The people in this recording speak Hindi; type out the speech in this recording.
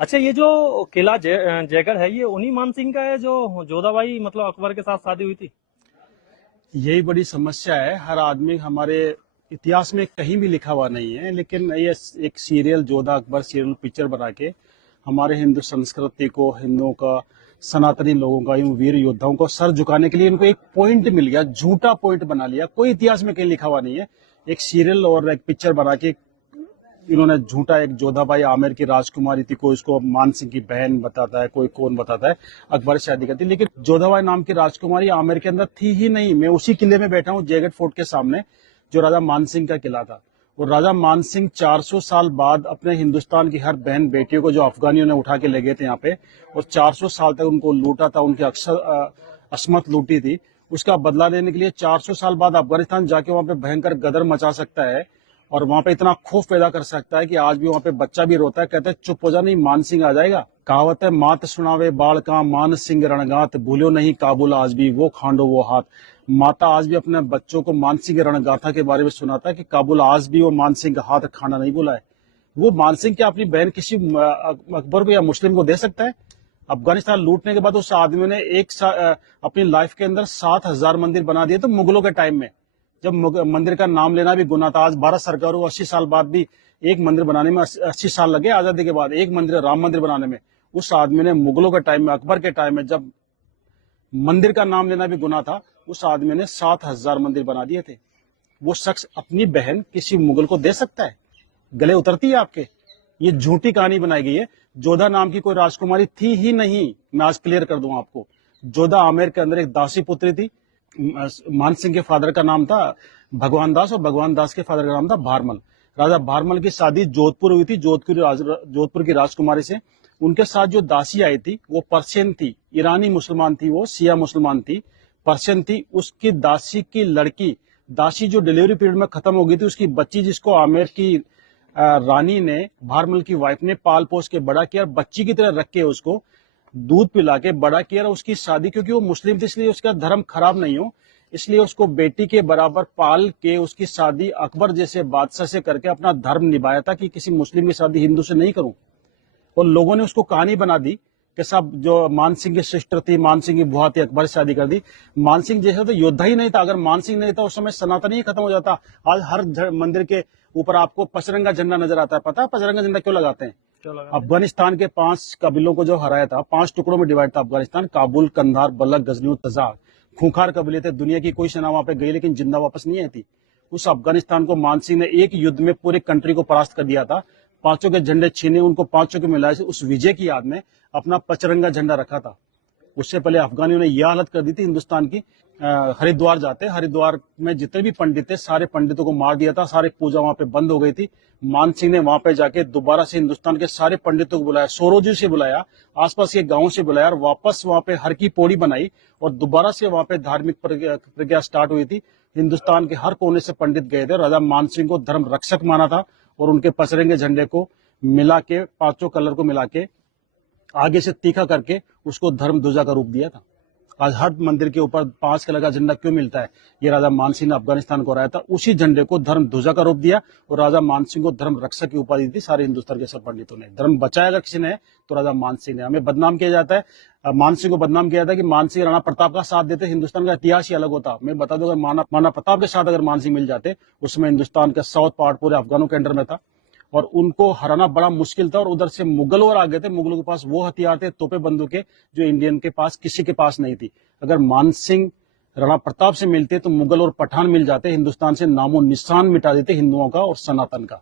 अच्छा, ये जो किला जयगढ़ है, ये उन्हीं मानसिंह का है जो जोधाबाई मतलब अकबर के साथ शादी हुई थी। यही बड़ी समस्या है। हर आदमी हमारे इतिहास में कहीं भी लिखा हुआ नहीं है, लेकिन ये एक serial Jodha Akbar serial picture बना के हमारे हिंदू संस्कृति को, हिंदुओं का, सनातनी लोगों का, इन वीर योद्धाओं को सर झुकाने के लिए इनको एक पॉइंट मिल गया, झूठा पॉइंट बना लिया। कोई इतिहास में कहीं लिखा हुआ नहीं है। एक सीरियल और एक पिक्चर बना के इन्होंने झूठा, एक जोधाबाई आमेर की राजकुमारी थी, कोई उसको मान सिंह की बहन बताता है, कोई कौन बताता है, अकबर से शादी करती, लेकिन जोधाबाई नाम की राजकुमारी आमेर के अंदर थी ही नहीं। मैं उसी किले में बैठा हूँ, जयगढ़ फोर्ट के सामने, जो राजा मानसिंह का किला था। और राजा मानसिंह 400 साल बाद अपने हिंदुस्तान की हर बहन बेटियों को, जो अफगानियों ने उठा के ले गए थे यहाँ पे, और 400 साल तक उनको लूटा था, उनकी अक्सर असमत लूटी थी, उसका बदला लेने के लिए 400 साल बाद अफगानिस्तान जाके वहां पे भयंकर गदर मचा सकता है और वहां पे इतना खौफ पैदा कर सकता है कि आज भी वहां पे बच्चा भी रोता है, कहते हैं चुप हो जा, नहीं मान सिंह आ जाएगा। कहावत है, मात सुनावे बाल का मान सिंह रणगात, भूलो नहीं काबुल आज भी वो खांडो वो हाथ। माता आज भी अपने बच्चों को मान सिंह रणगाथा के बारे में सुनाता है कि काबुल आज भी वो मान सिंह का हाथ खाना नहीं भूला है। वो मान सिंह क्या अपनी बहन किसी अकबर को या मुस्लिम को दे सकता है? अफगानिस्तान लूटने के बाद उस आदमी ने अपनी लाइफ के अंदर 7,000 मंदिर बना दिए। तो मुगलों के टाइम में जब मंदिर का नाम लेना भी गुनाह था, आज भारत सरकार को 80 साल बाद भी एक मंदिर बनाने में 80 साल लगे, आजादी के बाद एक मंदिर, राम मंदिर बनाने में। उस आदमी ने मुगलों के टाइम में, अकबर के टाइम में, जब मंदिर का नाम लेना भी गुनाह था, उस आदमी ने 7,000 मंदिर बना दिए थे। वो शख्स अपनी बहन किसी मुगल को दे सकता है? गले उतरती है आपके? ये झूठी कहानी बनाई गई है। जोधा नाम की कोई राजकुमारी थी ही नहीं। मैं आज क्लियर कर दूं आपको, जोधा आमेर के अंदर एक दासी पुत्री थी। मान सिंह के फादर का नाम था भगवान दास और भगवान दास के फादर का नाम था भारमल। राजा भारमल की शादी जोधपुर हुई थी, जोधपुर की राजकुमारी से। उनके साथ जो दासी आई थी वो पर्शियन थी, ईरानी मुसलमान थी, वो शिया मुसलमान थी, पर्शियन थी। उसकी दासी की लड़की, दासी जो डिलीवरी पीरियड में खत्म हो गई थी, उसकी बच्ची, जिसको आमेर की रानी ने, भारमल की वाइफ ने पाल पोस के बड़ा किया, बच्ची की तरह रख के उसको दूध पिला के बड़ा किया। उसकी शादी, क्योंकि वो मुस्लिम थी इसलिए उसका धर्म खराब नहीं हो, इसलिए उसको बेटी के बराबर पाल के उसकी शादी अकबर जैसे बादशाह से करके अपना धर्म निभाया था कि किसी मुस्लिम की शादी हिंदू से नहीं करूं। और लोगों ने उसको कहानी बना दी कि सब जो मान सिंह की सिस्टर थी, मान सिंह की बुआ थी, अकबर से शादी कर दी। मान सिंह जैसा तो योद्धा ही नहीं था। अगर मान सिंह नहीं था उस समय सनातन ही खत्म हो जाता। आज हर मंदिर के ऊपर आपको पचरंगा झंडा नजर आता है। पता है पचरंगा झंडा क्यों लगाते हैं? अफगानिस्तान के 5 कबीलों को जो हराया था, 5 टुकड़ों में डिवाइड था अफगानिस्तान, काबुल, कंधार, बलख, गजनी और तजार। खूंखार कबीले थे। दुनिया की कोई सेना वहां पे गई लेकिन जिंदा वापस नहीं आई थी। उस अफगानिस्तान को मान सिंह ने एक युद्ध में पूरे कंट्री को परास्त कर दिया था। 5 के झंडे छीने, उनको 5 के मिलाए, उस विजय की याद में अपना पचरंगा झंडा रखा था। उससे पहले अफगानियों ने यह हालत कर दी थी हिंदुस्तान की। हरिद्वार जाते, हरिद्वार में जितने भी पंडित थे सारे पंडितों को मार दिया था, सारे पूजा वहां पे बंद हो गई थी। मान सिंह ने वहां पे जाके दोबारा से हिंदुस्तान के सारे पंडितों को बुलाया, सोरोजी से बुलाया, आसपास के गांवों से बुलाया, और वापस वहां पे हर की पौड़ी बनाई और दोबारा से वहां पे धार्मिक प्रक्रिया स्टार्ट हुई थी। हिंदुस्तान के हर कोने से पंडित गए थे। राजा मान सिंह को धर्म रक्षक माना था और उनके पचरंगे झंडे को मिला के, 5 कलर को मिला के आगे से तीखा करके उसको धर्म ध्वजा का रूप दिया था। आज हर मंदिर के ऊपर 5 कलर का झंडा क्यों मिलता है? ये राजा मानसिंह ने अफगानिस्तान को हराया था, उसी झंडे को धर्म ध्वजा का रूप दिया और राजा मानसिंह को धर्म रक्षक की उपाधि दी। सारे हिंदुस्तान के सब पंडितों ने धर्म बचाया अगर किसी ने तो राजा मानसिंह ने। हमें बदनाम किया जाता है, मानसिंह को बदनाम किया जाता है कि मानसिंह राणा प्रताप का साथ देते, हिंदुस्तान का इतिहास ही अलग होता। मैं बता दूं, अगर माना प्रताप के साथ अगर मानसिंह मिल जाते, उसमें हिंदुस्तान का साउथ पार्ट पूरे अफगानों के अंडर में था और उनको हराना बड़ा मुश्किल था। और उधर से मुगल और आ गए थे। मुगलों के पास वो हथियार थे, तोपे बंदूकें, जो इंडियन के पास किसी के पास नहीं थी। अगर मानसिंह राणा प्रताप से मिलते तो मुगल और पठान मिल जाते, हिंदुस्तान से नामो निशान मिटा देते हिंदुओं का और सनातन का।